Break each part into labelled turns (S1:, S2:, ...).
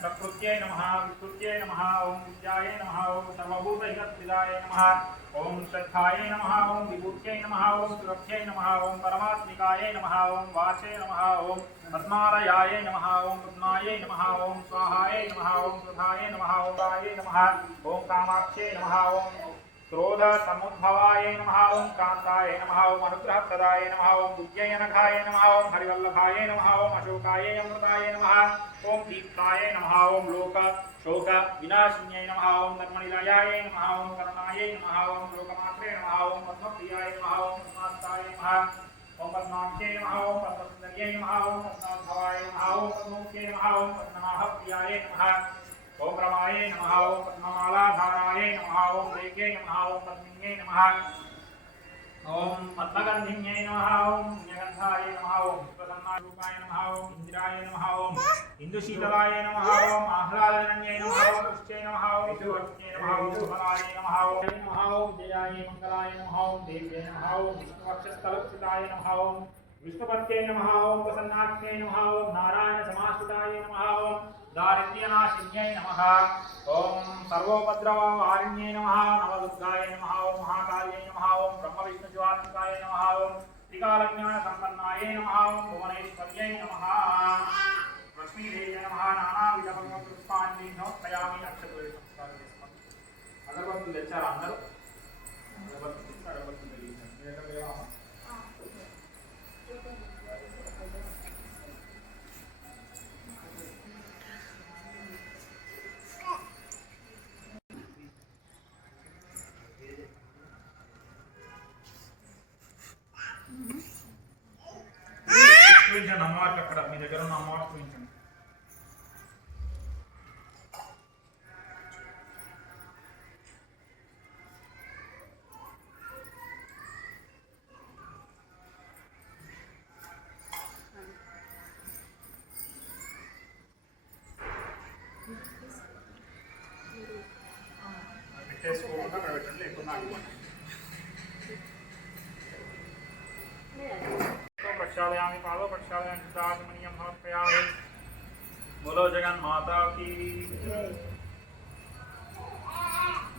S1: ప్రకృత్యై నమః వికృత్యై నమః ఓం విద్యాయై నమః ఓం సర్వభూతహితప్రిదాయ నమః ఓం శ్రద్ధాయై నమః ఓం విభూత్యై నమః ఓం సురభ్యై నమః ఓం పరమాత్మికాయై నమః ఓం వాచే నమః ఓం పద్మాలయాయై నమః ఓం పద్మాయై నమః ఓం స్వాహాయై నమః ఓం సుధాయై నమః ఓం వాయై నమః ఓం కామాక్షై నమః ఓం క్రోధ సముద్భవాయ నమః ఓం కాంతాయ నమః ఓం అనుగ్రహప్రదాయ నమః ఓం బుద్ధ్యయనఘాయ నమః ఓం హరివల్లభాయ నమః ఓం అశోకాయ అమృతాయ నమః ఓం దీప్తాయ నమః ఓం లోక శోక వినాశిన్యై నమః ఓం ధర్మనిలయాయ నమః ఓం కరుణాయ నమః ఓం లోకమాత్రే నమః ఓం పద్మప్రియాయ నమః ఓం పద్మాస్తాయ నమః ఓం పద్మాక్షే నమః ఓం పద్మసుందర్యై నమః ఓం పద్మోద్భవాయ నమః ఓం పద్మముఖ్యై నమః ఓం పద్మనాభ ప్రియాయ నమః ఓం రమాయే నమః ఓం పద్మమాలాధారాయే నమ ఓం రేగే నమ ఓం పద్మిన్యై నమ ఓం పద్మగంధిన్యై నమ ఓం పుణ్యగంధాయ నమ ఓం విశ్వసన్నారూపాయ నమ ఓం ఇందిరాయ నమ ఓం ఇందుశీతలాయ నమ ఓం ఆహ్లాదనన్యై నమ ఓం పుష్ట్యై నమ ఓం విష్ణువర్త్యై నమ ఓం శుభలాయ నమ ఓం నమ ఓం జయాయ మంగళాయ నమ ఓం దేవ్యై నమ ఓం విష్ణువక్షస్థలస్థితాయ నమ ఓం విష్ణుపత్యై నమ ఓం ప్రసన్నాఖ్యై నమ ఓం నారాయణ సమాశ్రితాయ నమ ఓం దారిద్ర్యనాశిన్యై నమ. ఓం సర్వోపద్రవారిణ్యై నమః. నవదుర్గాయ నమ. ఓం మహాకాల్యై నమ. ఓం బ్రహ్మ విష్ణు శివాత్మకాయ నమ. ఓం త్రికాలజ్ఞాన సంపన్నాయ నమ. ఓం భువనేశ్వర్యై నమ. లక్ష్మీదేవి నమ. నానావిధ పుష్పాన్ని నమస్కయామి అక్షతులు సంస్కారం చేసుకోండి అగరబత్తులు తెచ్చారా అందరూ? అగరబత్తులు తెచ్చి అగరబత్తులు. చూపించండి అమ్మవారికి అక్కడ మీ దగ్గర ఉన్న అమ్మవారికి చూపించండి పెట్టేసుకోకుండా పెట్టండి ఎక్కువ నాకు चिंतामणियम महोत्या बोलो जगन माता की।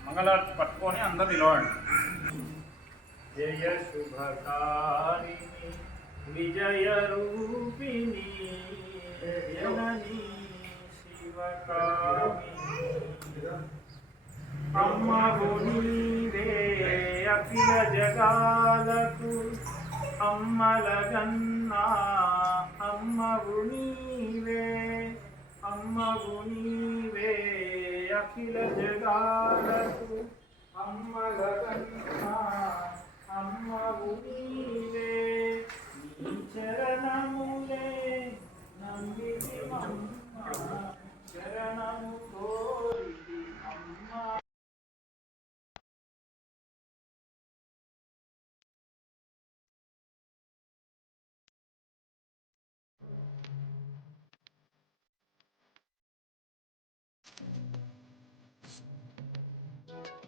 S1: मंगल पटको ने अंदर दिलवाण जय शुभकारिणी, विजय रूपिणी, जननी शिवकामिनी। अम्मा गुणीरे अखिल जगालकु अम्मा लगन्ना అమ్మవు నీవే అమ్మవు నీవే అఖిల జగాలకు అమ్మల కన్నా